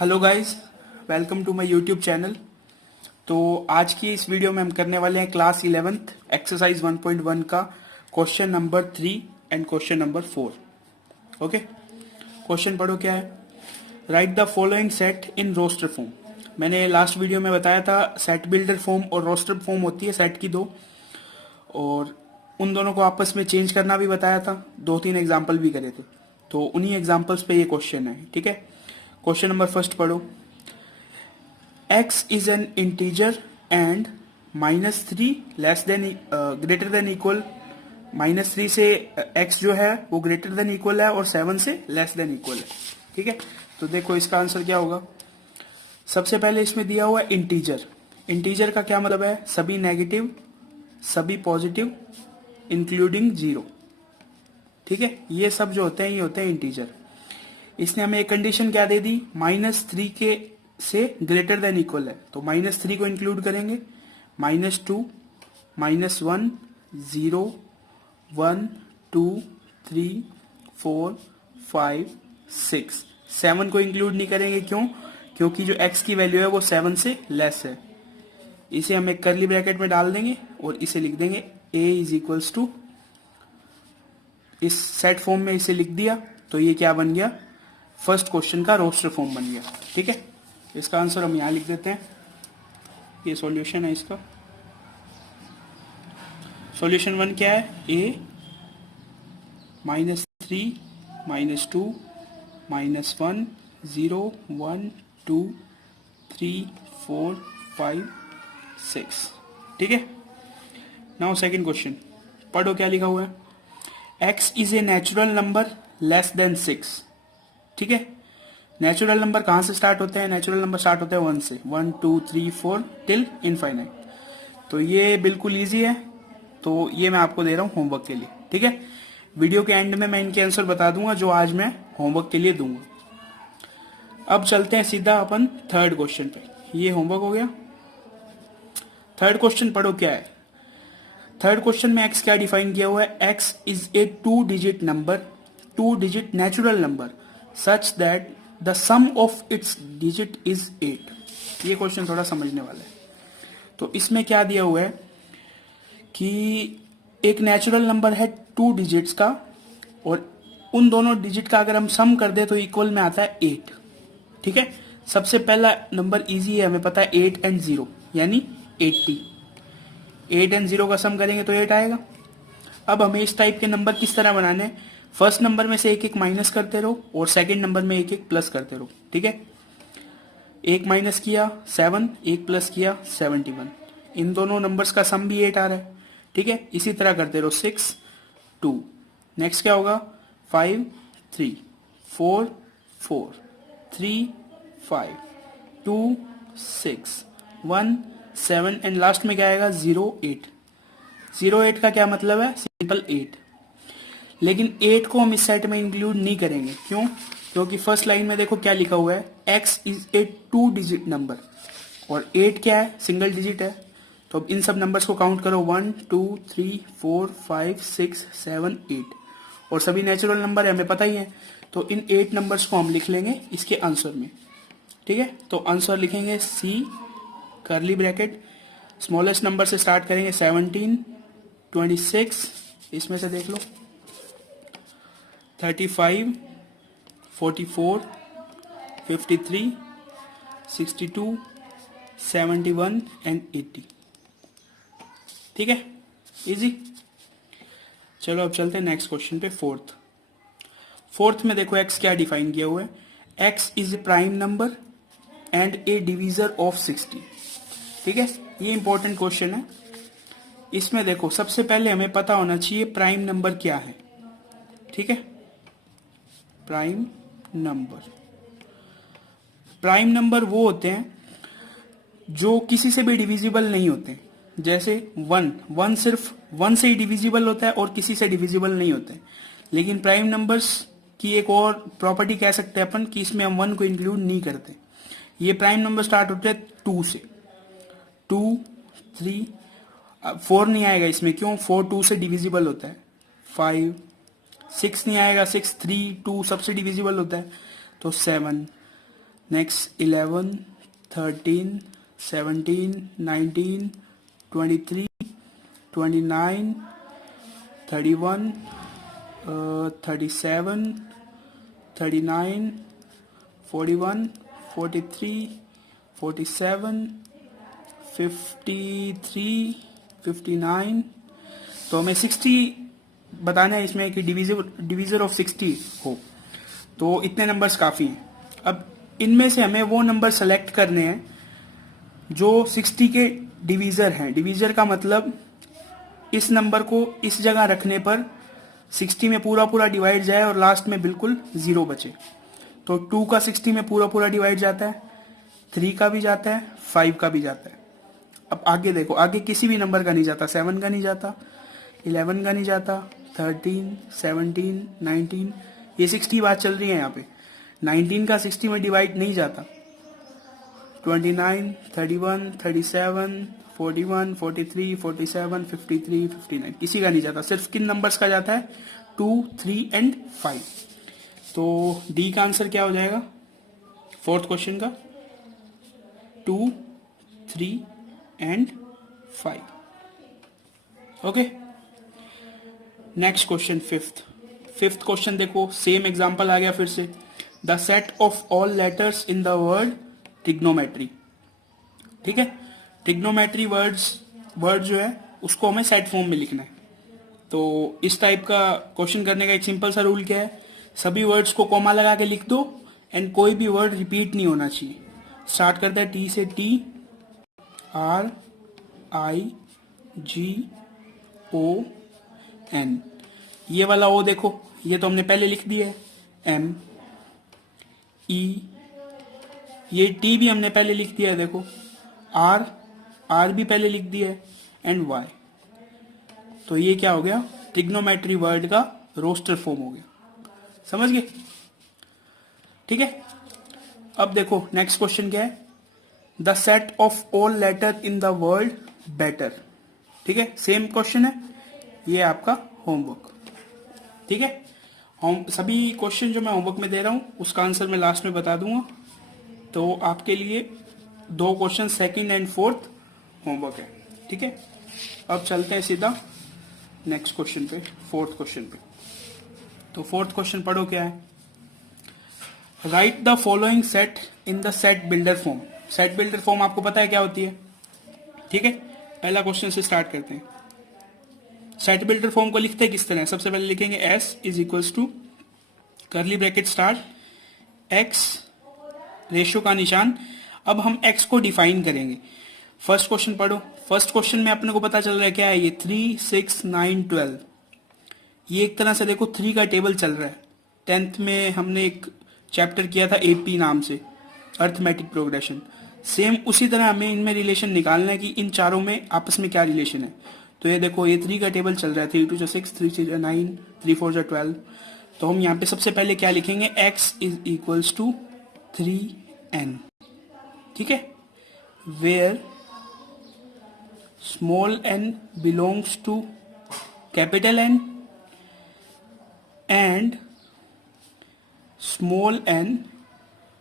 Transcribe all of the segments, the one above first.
Hello guys, welcome to my YouTube channel. तो आज की इस वीडियो में हम करने वाले हैं क्लास 11th एक्सरसाइज 1.1 का question number 3 and question number 4। Okay, question पढ़ो क्या है। Write the following set in roster form. मैंने लास्ट वीडियो में बताया था सेट बिल्डर फॉर्म और रोस्टर फॉर्म होती है सेट की दो, और उन दोनों को आपस में चेंज करना भी बताया था। 2-3 एग्जाम्पल भी करे थे, तो उन्हीं एग्जाम्पल्स पे ये क्वेश्चन है। ठीक है, क्वेश्चन नंबर फर्स्ट पढ़ो। x is an integer and -3 less than greater than equal. -3 से x जो है वो ग्रेटर देन इक्वल है और 7 से लेस देन इक्वल है। ठीक है, तो देखो इसका आंसर क्या होगा। सबसे पहले इसमें दिया हुआ है इंटीजर। इंटीजर का क्या मतलब है? सभी नेगेटिव, सभी पॉजिटिव, इंक्लूडिंग 0। ठीक है, ये सब जो होते हैं ये होते हैं इंटीजर। इसने हमें एक कंडीशन क्या दे दी? -3 के से ग्रेटर देन इक्वल है, तो -3 को इंक्लूड करेंगे। -2, -1, 0, 1, 2, 3, 4, 5, 6, 7 को इंक्लूड नहीं करेंगे। क्यों? क्योंकि जो x की वैल्यू है वो 7 से लेस है। इसे हम एक कर्ली ब्रैकेट में डाल देंगे और इसे लिख देंगे a इज इक्वल्स टू, इस सेट फॉर्म में इसे लिख दिया, तो ये क्या बन गया? फर्स्ट क्वेश्चन का रोस्टर फॉर्म बन गया। ठीक है, इसका आंसर हम यहां लिख देते हैं। ये सॉल्यूशन है इसका। सॉल्यूशन 1 क्या है? a -3, -2, -1, 0, 1, 2, 3, 4, 5, 6। ठीक है, नाउ सेकेंड क्वेश्चन पढ़ो क्या लिखा हुआ है। x is a natural number less than 6। ठीक है, नेचुरल नंबर कहां से स्टार्ट होते हैं? नेचुरल नंबर स्टार्ट होते हैं 1 से, 1 2 3 4 टिल इनफाइनाइट। तो ये बिल्कुल इजी है, तो ये मैं आपको दे रहा हूं होमवर्क के लिए। ठीक है, वीडियो के एंड में मैं इनके आंसर बता दूंगा जो आज मैं होमवर्क के लिए दूंगा। अब चलते हैं सीधा अपन थर्ड क्वेश्चन पे। ये होमवर्क हो गया। थर्ड क्वेश्चन पढ़ो क्या है। थर्ड क्वेश्चन में x क्या डिफाइन किया हुआ है? x is a 2 digit number, 2 digit natural number such that the sum of its digit is 8। ये क्वेश्चन थोड़ा समझने वाला है। तो इसमें क्या दिया हुआ है कि एक नेचुरल नंबर है 2 डिजिट्स का, और उन दोनों डिजिट का अगर हम सम कर दे तो इक्वल में आता है 8। ठीक है, सबसे पहला नंबर इजी है, हमें पता है 8 एंड 0 यानी 80। 8 एंड 0 का सम करेंगे तो 8 आएगा। अब हमें इस टाइप के नंबर किस तरह बनाने हैं? फर्स्ट नंबर में से एक एक माइनस करते रहो और सेकंड नंबर में एक एक प्लस करते रहो। ठीक है, एक माइनस किया 7, एक प्लस किया 71। इन दोनों नंबर्स का सम भी 8 आ रहा है। ठीक है, इसी तरह करते रहो। 6 2, नेक्स्ट क्या होगा? 5 3, 4 4, 3 5, 2 6, 1 7 एंड लास्ट में क्या आएगा? 0 8। 0 8 का क्या मतलब है? सिंपल 8। लेकिन 8 को हम इस सेट में इंक्लूड नहीं करेंगे। क्यों? क्योंकि फर्स्ट लाइन में देखो क्या लिखा हुआ है, x is a 2 digit number, और 8 क्या है? सिंगल डिजिट है। तो अब इन सब नंबर्स को काउंट करो, 1 2 3 4 5 6 7 8, और सभी नेचुरल नंबर है, हमें पता ही है। तो इन 8 नंबर्स को हम लिख लेंगे इसके आंसर में। ठीक है, तो आंसर लिखेंगे c curly bracket, smallest number से स्टार्ट करेंगे 17, 26, इसमें से देख लो 35, 44, 53, 62, 71 एंड 80। ठीक है, इजी। चलो अब चलते हैं नेक्स्ट क्वेश्चन पे, फोर्थ में देखो x क्या डिफाइन किया हुआ है। x is A prime number and A divisor of 60। ठीक है, ये इंपॉर्टेंट क्वेश्चन है। इसमें देखो सबसे पहले हमें पता होना चाहिए प्राइम नंबर क्या है। ठीक है, प्राइम नंबर, प्राइम नंबर वो होते हैं जो किसी से भी डिविजिबल नहीं होते। जैसे 1 सिर्फ 1 से ही डिविजिबल होता है और किसी से डिविजिबल नहीं होते। लेकिन प्राइम नंबर्स की एक और प्रॉपर्टी कह सकते हैं अपन कि इसमें हम 1 को इंक्लूड नहीं करते। ये प्राइम नंबर स्टार्ट होते हैं 2 से, 2 3, 4 नहीं आएगा इसमें। क्यों? 4 2 से डिविजिबल होता है। 5 6 नहीं आएगा, 6 3 2 सबसे डिविजिबल होता है। तो 7 नेक्स्ट 11, 13, 17, 19, 23, 29, 31, 37, 39, 41, 43, 47, 53, 59। तो हमें 60 बताना है इसमें कि डिवीजर ऑफ 60 हो, तो इतने नंबर्स काफ़ी हैं। अब इनमें से हमें वो नंबर सेलेक्ट करने हैं जो 60 के डिवीज़र हैं। डिवीज़र का मतलब इस नंबर को इस जगह रखने पर 60 में पूरा पूरा डिवाइड जाए और लास्ट में बिल्कुल जीरो बचे। तो 2 का 60 में पूरा पूरा डिवाइड जाता है, 3 का भी जाता है, 5 का भी जाता है। अब आगे देखो, आगे किसी भी नंबर का नहीं जाता, 7 का नहीं जाता, 11 का नहीं जाता, 13, 17, 19, ये 60 बात चल रही है यहाँ पे। 19 का 60 में डिवाइड नहीं जाता, 29, 31, 37, 41, 43, 47, 53, 59 किसी का नहीं जाता। सिर्फ किन नंबर्स का जाता है? 2, 3 एंड 5। तो डी का आंसर क्या हो जाएगा फोर्थ क्वेश्चन का? 2, 3 and 5। Okay, next question fifth question देखो, सेम एग्जांपल आ गया फिर से। The set of all letters in the word trigonometry. ठीक है, ट्रिग्नोमेट्री वर्ड जो है उसको हमें सेट फॉर्म में लिखना है। तो इस टाइप का क्वेश्चन करने का एक सिंपल सा रूल क्या है? सभी वर्ड्स को कॉमा लगा के लिख दो एंड कोई भी वर्ड रिपीट नहीं होना चाहिए। स्टार्ट करते हैं टी से, T, R, I, G, O, N. ये वाला ओ देखो, ये तो हमने पहले लिख दिया है, एम, ई। ये टी भी हमने पहले लिख दिया है, देखो, आर भी पहले लिख दिया है, एंड वाई। तो ये क्या हो गया? ट्रिग्नोमेट्री वर्ड का रोस्टर फॉर्म हो गया। समझ गए? ठीक है, अब देखो नेक्स्ट क्वेश्चन क्या है? The set of all letter in the word better. ठीक है, सेम क्वेश्चन है, ये आपका होमवर्क। ठीक है, हम सभी क्वेश्चन जो मैं होमवर्क में दे रहा हूं उसका आंसर मैं लास्ट में बता दूंगा। तो आपके लिए 2 question second and fourth homework है। ठीक है, अब चलते हैं सीधा नेक्स्ट क्वेश्चन पे, फोर्थ क्वेश्चन पे। तो फोर्थ क्वेश्चन पढ़ो क्या है? Write the following set in the set builder form. Set builder form आपको पता है क्या होती है? ठीक है, पहला क्वेश्चन से स्टार्ट करते हैं। सेट बिल्डर फॉर्म को लिखते हैं किस तरह? सबसे पहले लिखेंगे S is equals to curly bracket start x, ratio का निशान। अब हम एक्स को डिफाइन करेंगे। फर्स्ट क्वेश्चन पढ़ो। फर्स्ट क्वेश्चन में अपने को पता चल रहा है क्या है? ये 3, 6, 9, 12। ये एक तरह से देखो 3 का टेबल चल रहा है। 10th में हमने एक चैप्टर किया था एपी नाम से, अर्थमेटिक प्रोग्रेशन। सेम उसी तरह हमें इनमें रिलेशन निकालना है कि इन चारों में आपस में क्या रिलेशन है। तो ये देखो, ये 3 का टेबल चल रहा है, 3 2 6, 3 3 9, 3 4 12। तो हम यहाँ पे सबसे पहले क्या लिखेंगे? x is equals to 3n। ठीक है, where small n belongs to capital N and small n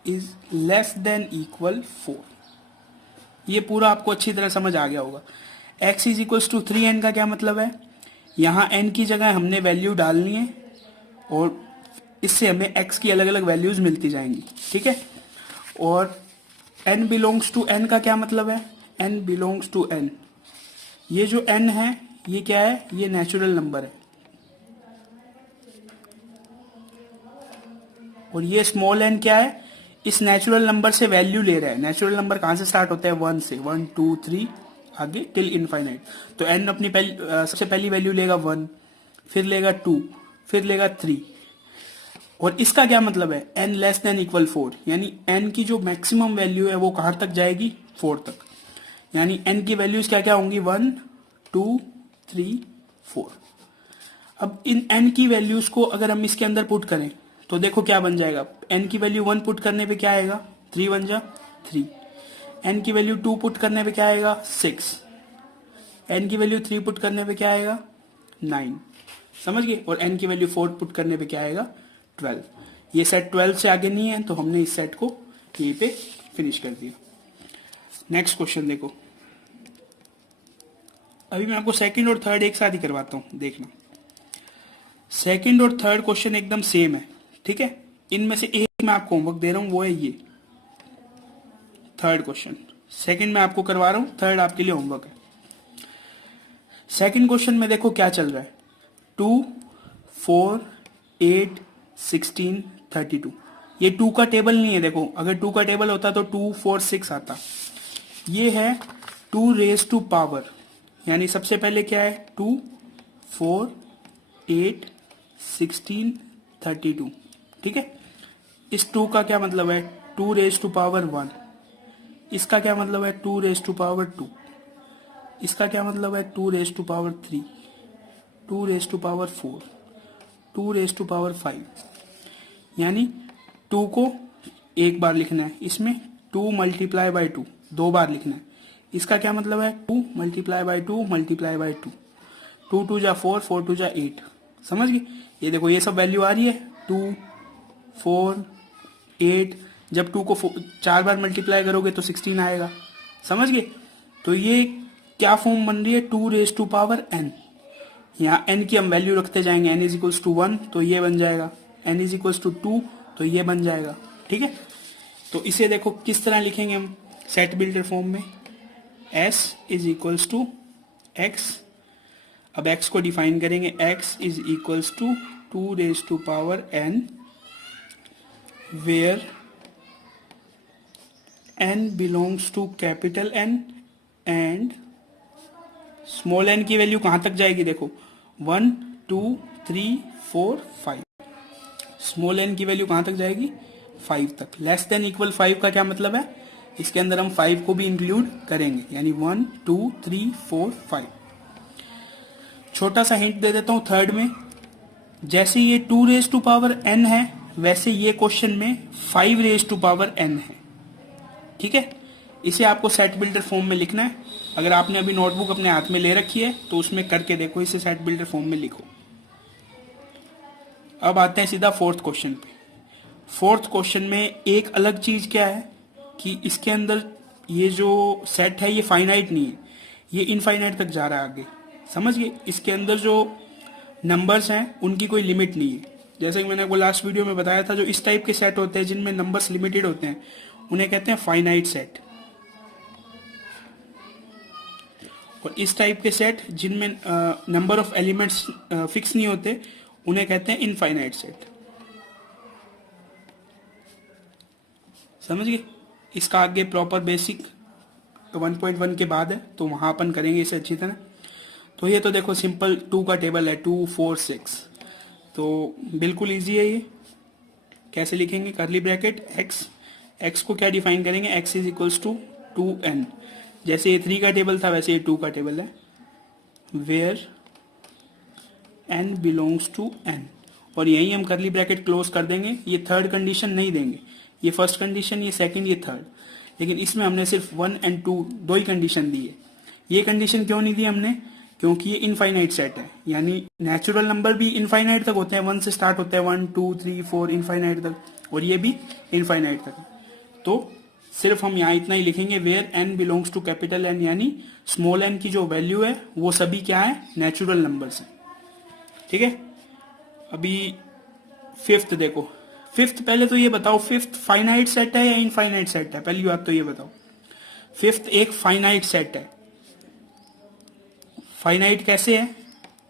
is less than equal 4। ये पूरा आपको अच्छी तरह समझ आ गया होगा। x is equals to 3n का क्या मतलब है? यहाँ n की जगह हमने वैल्यू डालनी है और इससे हमें x की अलग अलग वैल्यूज मिलती जाएंगी। ठीक है, और n बिलोंग्स टू n का क्या मतलब है? n बिलोंग्स टू n, ये जो n है ये क्या है? ये नेचुरल नंबर है। और ये स्मॉल n क्या है? इस नेचुरल नंबर से वैल्यू ले रहा है। नेचुरल नंबर कहां से स्टार्ट होता है? 1 से, 1 2 3 आगे टिल इनफाइनाइट। तो n अपनी सबसे पहली वैल्यू लेगा 1, फिर लेगा 2, फिर लेगा 3। और इसका क्या मतलब है? n लेस देन इक्वल 4, यानी n की जो मैक्सिमम वैल्यू है वो कहां तक जाएगी? 4 तक। यानी n की वैल्यूज क्या क्या होंगी? 1 2 3 4। अब इन n की वैल्यूज को अगर हम इसके अंदर पुट करें तो देखो क्या बन जाएगा? n की वैल्यू 1 पुट करने पे क्या आएगा? 3 1 जा 3। n की वैल्यू 2 पुट करने पे क्या आएगा? 6। n की वैल्यू 3 पुट करने पे क्या आएगा? 9। समझ गए? और n की वैल्यू 4 पुट करने पे क्या आएगा? 12। ये सेट 12 से आगे नहीं है तो हमने इस सेट को यहीं पे फिनिश कर दिया। नेक्स्ट क्वेश्चन देखो, अभी मैं आपको सेकंड और थर्ड एक साथ ही करवाता हूं, देखना। सेकंड और थर्ड क्वेश्चन एकदम सेम है, ठीक है। इनमें से एक मैं आपको होमवर्क दे रहा हूं, वो है ये थर्ड क्वेश्चन। सेकंड मैं आपको करवा रहा हूं, थर्ड आपके लिए होमवर्क है। सेकंड क्वेश्चन में देखो क्या चल रहा है, 2 4 8 16 32। ये 2 का टेबल नहीं है, देखो अगर 2 का टेबल होता तो 2 4 6 आता। ये है 2 रेज टू पावर, यानी सबसे पहले क्या है 2 4 8 16 32, ठीक है। इस 2 का क्या मतलब है 2 रेज टू पावर 1। इसका क्या मतलब है 2 रेज टू पावर 2। इसका क्या मतलब है 2 raise to power 3, 2 raise to power 4, 2 raise to power 5। यानी 2 को एक बार लिखना है, इसमें 2 मल्टीप्लाई बाई 2 दो बार लिखना है। इसका क्या मतलब है 2 मल्टीप्लाई बाई 2 मल्टीप्लाई बाई 2, 2 2 जा 4, 4 2 जा 8। समझ गए। ये देखो ये सब वैल्यू आ रही है 2 4 8। जब 2 को 4 बार मल्टीप्लाई करोगे तो 16 आएगा। समझ गए। तो ये क्या फॉर्म बन रही है 2 रेज टू पावर n। यहाँ n की हम वैल्यू रखते जाएंगे, n इज इक्वल्स टू 1 तो ये बन जाएगा, n इज इक्वल्स टू 2 तो ये बन जाएगा, ठीक है। तो इसे देखो किस तरह लिखेंगे हम सेट बिल्डर फॉर्म में, s is equals to x। अब x को डिफाइन करेंगे, x is equals to 2 raise to power n where n belongs to capital N and small n की वैल्यू कहां तक जाएगी, देखो 1 2 3 4 5। स्मॉल n की वैल्यू कहां तक जाएगी 5 तक। लेस देन इक्वल 5 का क्या मतलब है, इसके अंदर हम 5 को भी इंक्लूड करेंगे, यानी 1 2 3 4 5। छोटा सा हिंट दे देता हूं थर्ड में, जैसे ये 2 रेज टू पावर n है वैसे ये क्वेश्चन में 5 रेज टू पावर n है, ठीक है। इसे आपको सेट बिल्डर फॉर्म में लिखना है। अगर आपने अभी नोटबुक अपने हाथ में ले रखी है तो उसमें करके देखो, इसे सेट बिल्डर फॉर्म में लिखो। अब आते हैं सीधा फोर्थ क्वेश्चन पे। फोर्थ क्वेश्चन में एक अलग चीज क्या है कि इसके अंदर ये जो सेट है ये फाइनाइट नहीं है, ये इनफाइनाइट तक जा रहा है आगे। समझिए, इसके अंदर जो नंबर्स हैं उनकी कोई लिमिट नहीं है। जैसे कि मैंने आपको लास्ट वीडियो में बताया था, जो इस टाइप के सेट होते हैं जिनमें नंबर्स लिमिटेड होते हैं उन्हें कहते हैं फाइनाइट सेट। और इस टाइप के सेट जिनमें नंबर ऑफ एलिमेंट्स फिक्स नहीं होते उन्हें कहते हैं इनफाइनाइट सेट। समझ गए। इसका आगे प्रॉपर बेसिक 1.1 के बाद है तो वहां अपन करेंगे इसे अच्छी तरह। तो ये तो देखो सिंपल 2 का टेबल है 2 4 6, तो बिल्कुल इजी है ये। कैसे लिखेंगे, करली ब्रैकेट x को क्या डिफाइन करेंगे, x is equals to 2n। जैसे ये 3 का टेबल था वैसे ये 2 का टेबल है, where n belongs to n। और यही हम करली ब्रैकेट क्लोज कर देंगे। ये थर्ड कंडीशन नहीं देंगे, ये फर्स्ट कंडीशन, ये सेकंड, ये थर्ड। लेकिन इसमें हमने सिर्फ 1 और 2 दो ही कंडीशन दी है। ये कंडीशन क्यों नहीं दी हमने, क्योंकि ये इनफाइनाइट सेट है, यानी नेचुरल नंबर भी इनफाइनाइट तक होते हैं, 1 से स्टार्ट होता है 1 2 3 4 इनफाइनाइट तक, और ये भी इनफाइनाइट तक। तो सिर्फ हम यहाँ इतना ही लिखेंगे, where n belongs to capital N, यानी स्मॉल n की जो वैल्यू है वो सभी क्या है, नेचुरल नंबर्स हैं, ठीक है। अभी फिफ्थ देखो। फिफ्थ पहले तो ये बताओ, फिफ्थ फाइनाइट सेट है या इनफाइनाइट सेट है, पहली बात तो ये बताओ। फिफ्थ एक फाइनाइट सेट है। फाइनाइट कैसे है,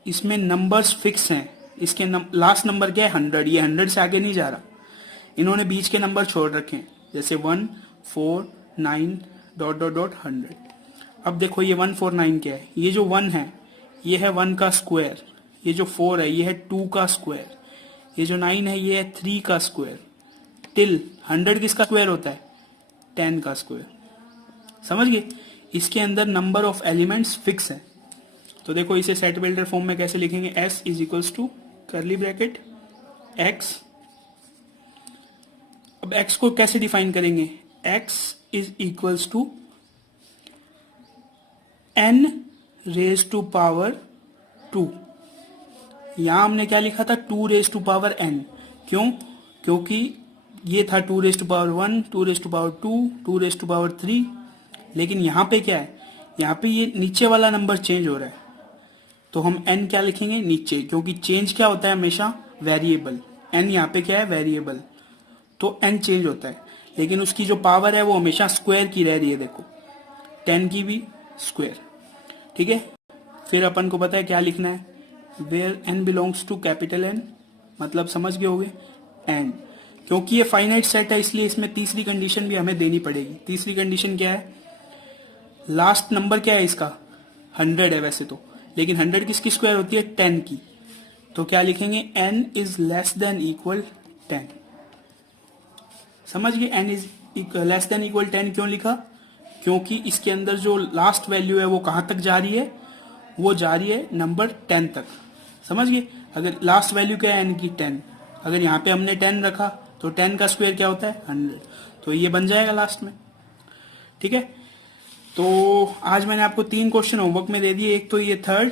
इसमें नंबर्स फिक्स हैं। इसके लास्ट नंबर क्या है 100, ये 100 से आगे नहीं जा रहा। इन्होंने बीच के नंबर छोड़ रखे हैं, जैसे 1 4 9 डॉट डॉट डॉट 100। अब देखो ये 1 4 9 क्या है, ये जो 1 है ये है 1 का स्क्वायर, ये जो 4 है ये है 2 का स्क्वायर, ये जो 9 है ये है 3 का स्क्वायर, टिल 100 किसका स्क्वायर होता है 10 का स्क्वायर। समझ गए। इसके अंदर नंबर ऑफ एलिमेंट्स फिक्स है। तो देखो इसे सेट बिल्डर फॉर्म में कैसे लिखेंगे, s is equals to curly bracket x। अब x को कैसे डिफाइन करेंगे, x is equals to n raise to power 2। यहां हमने क्या लिखा था 2 रेज टू पावर n। क्यों, क्योंकि ये था 2⁻1, 2⁻2, 2⁻3, लेकिन यहाँ पे क्या है, यहाँ पे ये नीचे वाला नंबर चेंज हो रहा है, तो हम n क्या लिखेंगे नीचे, क्योंकि चेंज क्या होता है हमेशा वेरिएबल, n यहाँ पे क्या है वेरिएबल, तो n चेंज होता है, लेकिन उसकी जो पावर है वो हमेशा स्क्वायर की रह रही है, देखो 10 की भी स्क्वायर, ठीक है। फिर अपन को पता है क्या लिखना है, where n belongs to capital N, मतलब समझ गए होगे n, क्योंकि ये फाइनाइट सेट है इसलिए इसमें तीसरी कंडीशन भी हमें देनी पड़ेगी। तीसरी कंडीशन क्या है, लास्ट नंबर क्या है इसका 100 है वैसे तो, लेकिन 100 किसकी स्क्वायर होती है 10 की, तो क्या लिखेंगे n is less than equal 10। समझ गए, n is less than equal 10 क्यों लिखा, क्योंकि इसके अंदर जो लास्ट वैल्यू है वो कहां तक जा रही है, वो जा रही है नंबर 10 तक। समझ गए, अगर लास्ट वैल्यू क्या है n की 10, अगर यहाँ पे हमने 10 रखा तो 10 का स्क्वायर क्या होता है 100, तो ये बन जाएगा लास्ट में, ठीक है। तो आज मैंने आपको 3 क्वेश्चन होमवर्क में दे दिए, एक तो ये थर्ड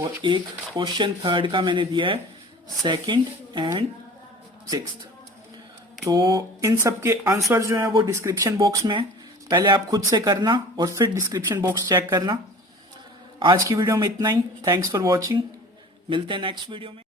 और एक क्वेश्चन थर्ड का मैंने दिया है सेकंड एंड सिक्स्थ। तो इन सब के आंसर जो है वो डिस्क्रिप्शन बॉक्स में है, पहले आप खुद से करना और फिर डिस्क्रिप्शन बॉक्स चेक करना। आज की वीडियो में इतना ही, थैंक्स फॉर वॉचिंग, मिलते हैं नेक्स्ट वीडियो में।